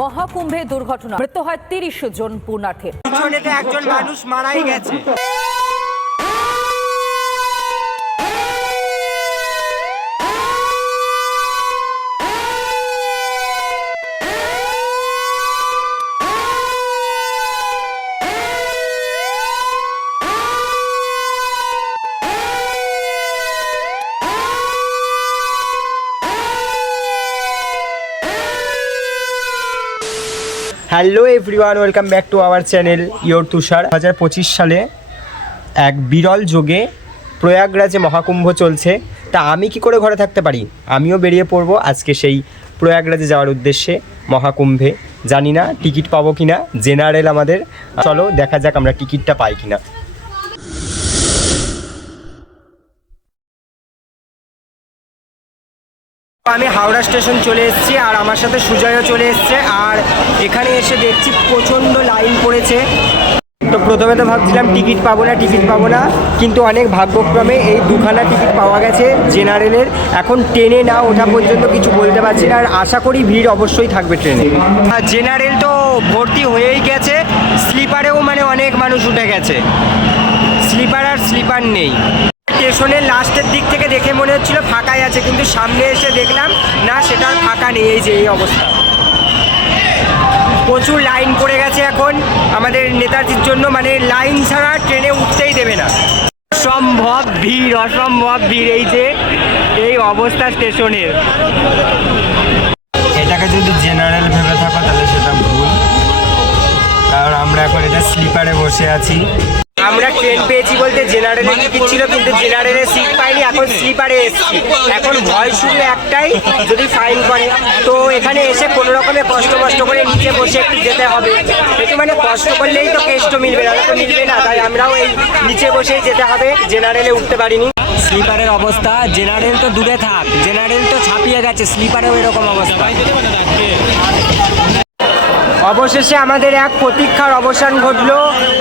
মহাকুম্ভে দুর্ঘটনা, মৃত্যু হয় ৩০ জন পুণ্যার্থীর। একজন মানুষ মারাই গেছে। Hello everyone, welcome back to our channel your Tushar. 2025 সালে এক বিরল যোগে প্রয়াগরাজে মহাকুম্ভ চলছে। তা আমি কি করে ঘরে থাকতে পারি? আমিও বেরিয়ে পড়বো আজকে সেই প্রয়াগরাজে যাওয়ার উদ্দেশ্যে মহাকুম্ভে। জানি না টিকিট পাবো কিনা, জেনারেল আমাদের। চলো দেখা যাক আমরা টিকিটটা পাই কিনা। আমি হাওড়া স্টেশন চলে এসেছি আর আমার সাথে সুজয়ও চলে এসছে। আর এখানে এসে দেখছি প্রচণ্ড লাইন পড়েছে। তো প্রথমে তো ভাবছিলাম টিকিট পাবো না, কিন্তু অনেক ভাগ্যক্রমে এই দুখানা টিকিট পাওয়া গেছে জেনারেলের। এখন ট্রেনে না ওঠা পর্যন্ত কিছু বলতে পারছি না, আর আশা করি ভিড় অবশ্যই থাকবে ট্রেনে। জেনারেল তো ভর্তি হয়েই গেছে, স্লিপারেও মানে অনেক মানুষ উঠে গেছে, স্লিপার নেই। স্টেশনের লাস্টের দিক থেকে দেখে মনে হচ্ছিল ফাঁকাই আছে, কিন্তু সামনে এসে দেখলাম না, সেটা ফাঁকা নেই। এই যে এই অবস্থা, প্রচুর লাইন পড়ে গেছে এখন আমাদের নেতাজির জন্য। মানে লাইন ছাড়া ট্রেনে উঠতেই দেবে না, অসম্ভব ভিড়। এই যে এই অবস্থা স্টেশনের। এটাকে যদি জেনারেল ভেবে থাকো তাহলে সেটা ভুল, কারণ আমরা এখন এটা স্লিপারে বসে আছি। আমরা ট্রেন পেয়েছি বলতে জেনারেলে টিকিট ছিল, কিন্তু জেনারেলে সিট পাইনি, এখন স্লিপারে এসেছি। এখন ভয় শুধু একটাই, যদি ফাইন করে। তো এখানে এসে কোনো রকমে কষ্ট করে নিচে বসে একটু যেতে হবে। একটু মানে কষ্ট করলেই তো কেষ্ট মিলবে না, তো মিলবে না, তাই আমরাও এই নিচে বসেই যেতে হবে। জেনারেলে উঠতে পারিনি। স্লিপারের অবস্থা, জেনারেল তো দূরে থাক, জেনারেল তো ছাপিয়ে গেছে, স্লিপারেও এরকম অবস্থা। অবশেষে আমাদের এক প্রতীক্ষার অবসান ঘটলো।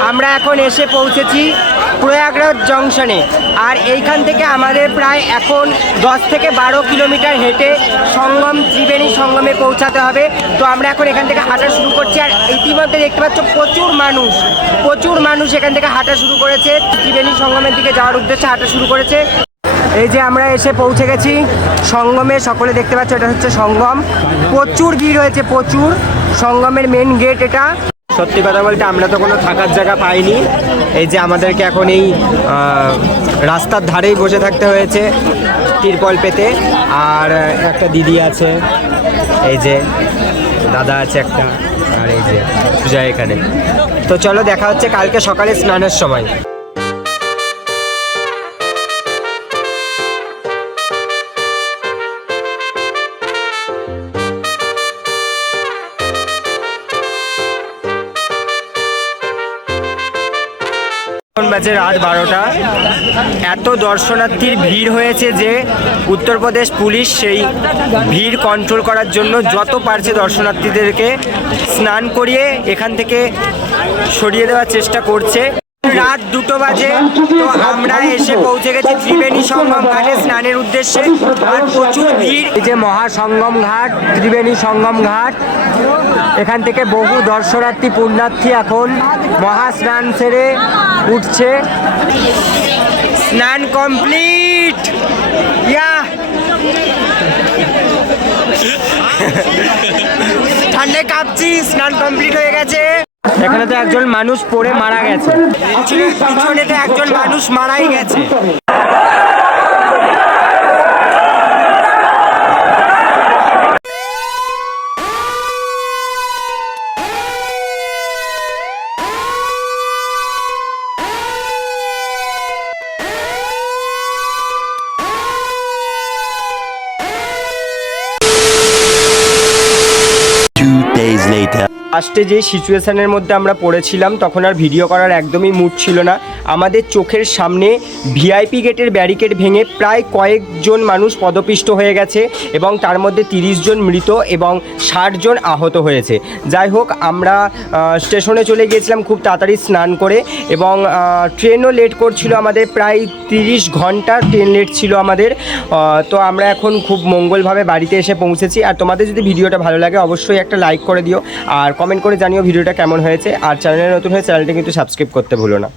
আমরা এখন এসে পৌঁছেছি প্রয়াগরাজ জংশনে। আর এইখান থেকে আমাদের প্রায় এখন 10 থেকে 12 কিলোমিটার হেঁটে ত্রিবেণী সঙ্গমে পৌঁছাতে হবে। তো আমরা এখন এখান থেকে হাঁটা শুরু করছি। আর ইতিমধ্যে দেখতে পাচ্ছ প্রচুর মানুষ এখান থেকে হাঁটা শুরু করেছে, ত্রিবেণী সঙ্গমের দিকে যাওয়ার উদ্দেশ্যে হাঁটা শুরু করেছে। এই যে আমরা এসে পৌঁছে গেছি সঙ্গমে, সকলে দেখতে পাচ্ছ এটা হচ্ছে সঙ্গম। প্রচুর ভিড় হয়েছে, প্রচুর। সঙ্গমের মেন গেট এটা। সত্যি কথা বলতে আমরা তো কোনো থাকার জায়গা পাইনি। এই যে আমাদেরকে এখন এই রাস্তার ধারেই বসে থাকতে হয়েছে তিরপল পেতে। আর একটা দিদি আছে, এই যে দাদা আছে একটা, আর এই যে সুজয় এখানে। তো চলো দেখা হচ্ছে কালকে সকালে স্নানের সময়। বাজে রাত 12টা। এত দর্শনার্থীর ভিড় হয়েছে যে উত্তরপ্রদেশ পুলিশ সেই ভিড় কন্ট্রোল করার জন্য যত পারছে দর্শনার্থীদেরকে স্নান করিয়ে এখান থেকে সরিয়ে দেওয়ার চেষ্টা করছে। রাত 2টো বাজে। তো আমরা এসে পৌঁছে গেছি ত্রিবেণী সঙ্গম ঘাটে স্নানের উদ্দেশ্যে। আর প্রচুর ভিড়। এই যে মহাসঙ্গম ঘাট, ত্রিবেণী সঙ্গম ঘাট। এখান থেকে বহু দর্শনার্থী পুণ্যার্থী এখন মহাস্নান সেরে উঠছে। স্নান কমপ্লিট। ঠান্ডায় কাঁপছি। স্নান কমপ্লিট হয়ে গেছে। এখানে তো একজন মানুষ পড়ে মারা গেছে, পিছনে তো একজন মানুষ মারাই গেছে। লাস্টে যে সিচুয়েশানের মধ্যে আমরা পড়েছিলাম তখন আর ভিডিও করার একদমই মুড ছিল না। আমাদের চোখের সামনে ভিআইপি গেটের ব্যারিকেড ভেঙে প্রায় কয়েকজন মানুষ পদপিষ্ট হয়ে গেছে এবং তার মধ্যে 30 জন মৃত এবং 60 জন আহত হয়েছে। যাই হোক, আমরা স্টেশনে চলে গিয়েছিলাম খুব তাড়াতাড়ি স্নান করে এবং ট্রেনও লেট করছিল আমাদের, প্রায় 30 ঘন্টা ট্রেন লেট ছিল আমাদের। তো আমরা এখন খুব মঙ্গলভাবে বাড়িতে এসে পৌঁছেছি। আর তোমাদের যদি ভিডিওটা ভালো লাগে অবশ্যই একটা লাইক করে দিও আর কমেন্ট করে জানিও ভিডিওটা কেমন হয়েছে। আর চ্যানেলে নতুন হয়ে চ্যানেলটা কিন্তু সাবস্ক্রাইব করতে ভুলো না।